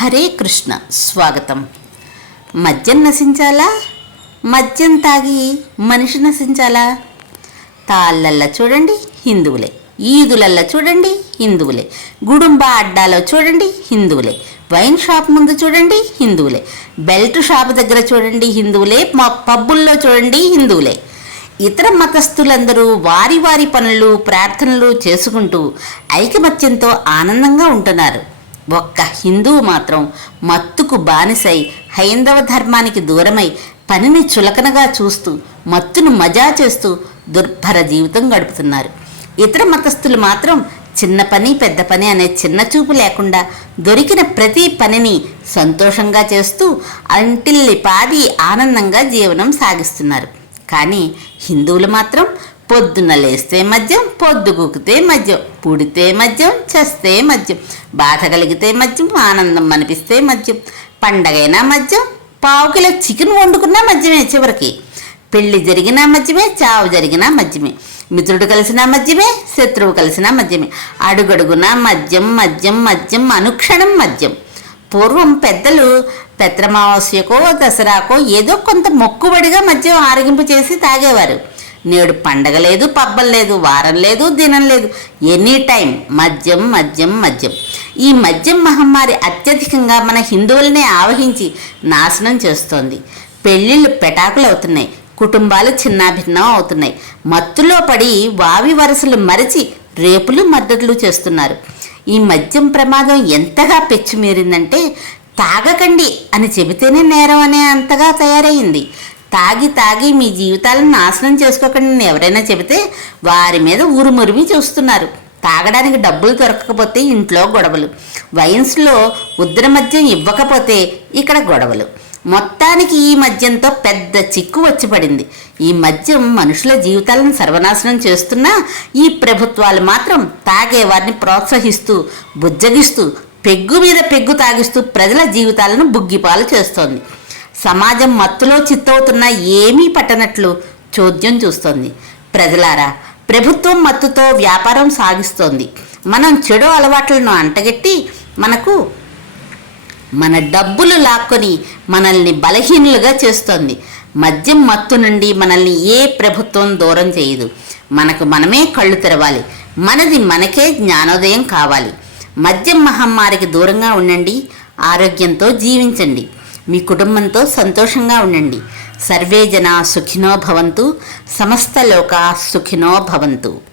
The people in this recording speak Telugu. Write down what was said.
హరే కృష్ణ. స్వాగతం. మద్యం నశించాలా? మద్యం తాగి మనిషి నశించాలా? తాళ్ళల్లో చూడండి హిందువులే. ఈదులల్లో చూడండి హిందువులే. గుడుంబ అడ్డాలో చూడండి హిందువులే. వైన్ షాప్ ముందు చూడండి హిందువులే. బెల్ట్ షాప్ దగ్గర చూడండి హిందువులే. మా పబ్బుల్లో చూడండి హిందువులే. ఇతర మతస్థులందరూ వారి వారి పనులు ప్రార్థనలు చేసుకుంటూ ఐకమత్యంతో ఆనందంగా ఉంటున్నారు. ఒక్క హిందువు మాత్రం మత్తుకు బానిసై హైందవ ధర్మానికి దూరమై పనిని చులకనగా చూస్తూ మత్తును మజా చేస్తూ దుర్భర జీవితం గడుపుతున్నారు. ఇతర మతస్థులు మాత్రం చిన్న పని పెద్ద పని అనే చిన్న చూపు లేకుండా దొరికిన ప్రతి పనిని సంతోషంగా చేస్తూ అంటిల్లి పాది ఆనందంగా జీవనం సాగిస్తున్నారు. కానీ హిందువులు మాత్రం పొద్దున లేస్తే మద్యం పొద్దుగుకితే మద్యం పుడితే మద్యం చస్తే మద్యం బాధ కలిగితే మద్యం ఆనందం అనిపిస్తే మద్యం పండగైనా మద్యం పావు కిలో చికెన్ వండుకున్నా మద్యమే చివరికి పెళ్ళి జరిగినా మద్యమే చావు జరిగినా మద్యమే మిత్రుడు కలిసినా మద్యమే శత్రువు కలిసినా మద్యమే అడుగడుగునా మద్యం మద్యం మద్యం అనుక్షణం మద్యం. పూర్వం పెద్దలు పెత్రమావాస్యకో దసరాకో ఏదో కొంత మొక్కుబడిగా మద్యం ఆరగింపు చేసి తాగేవారు. నేడు పండగ లేదు పబ్బం లేదు వారం లేదు దినం లేదు. ఎనీ టైం మద్యం మద్యం మద్యం. ఈ మద్యం మహమ్మారి అత్యధికంగా మన హిందువులనే ఆవహించి నాశనం చేస్తోంది. పెళ్ళిళ్ళు పెటాకులు అవుతున్నాయి కుటుంబాలు చిన్నాభిన్నం అవుతున్నాయి. మత్తులో పడి వావి వరసలు మరిచి రేపులు మద్దతులు చేస్తున్నారు. ఈ మద్యం ప్రమాదం ఎంతగా పెచ్చుమీరిందంటే తాగకండి అని చెబితేనే నేరం అనే అంతగా తయారైంది. తాగి తాగి మీ జీవితాలను నాశనం చేసుకోకండి నేను ఎవరైనా చెబితే వారి మీద ఉరుమురిమి చూస్తున్నారు. తాగడానికి డబ్బులు దొరకకపోతే ఇంట్లో గొడవలు. వయన్స్లో ఉద్ర మద్యం ఇవ్వకపోతే ఇక్కడ గొడవలు. మొత్తానికి ఈ మద్యంతో పెద్ద చిక్కు వచ్చి పడింది. ఈ మద్యం మనుషుల జీవితాలను సర్వనాశనం చేస్తున్నా ఈ ప్రభుత్వాలు మాత్రం తాగే వారిని ప్రోత్సహిస్తూ బుజ్జగిస్తూ పెగ్గు మీద పెగ్గు తాగిస్తూ ప్రజల జీవితాలను బుగ్గిపాలు చేస్తోంది. సమాజం మత్తులో చిత్తవుతున్నా ఏమీ పట్టనట్లు చోద్యం చూస్తోంది. ప్రజలారా ప్రభుత్వం మత్తుతో వ్యాపారం సాగిస్తోంది. మనం చెడు అలవాట్లను అంటగెట్టి మనకు మన డబ్బులు లాక్కొని మనల్ని బలహీనులుగా చేస్తోంది. మద్యం మత్తు నుండి మనల్ని ఏ ప్రభుత్వం దూరం చేయదు. మనకు మనమే కళ్ళు తెరవాలి. మనది మనకే జ్ఞానోదయం కావాలి. మద్యం మహమ్మారికి దూరంగా ఉండండి. ఆరోగ్యంతో జీవించండి. మీ కుటుంబంతో సంతోషంగా ఉండండి. సర్వే జనా సుఖినో భవంతు సమస్త లోకా సుఖినో భవంతు.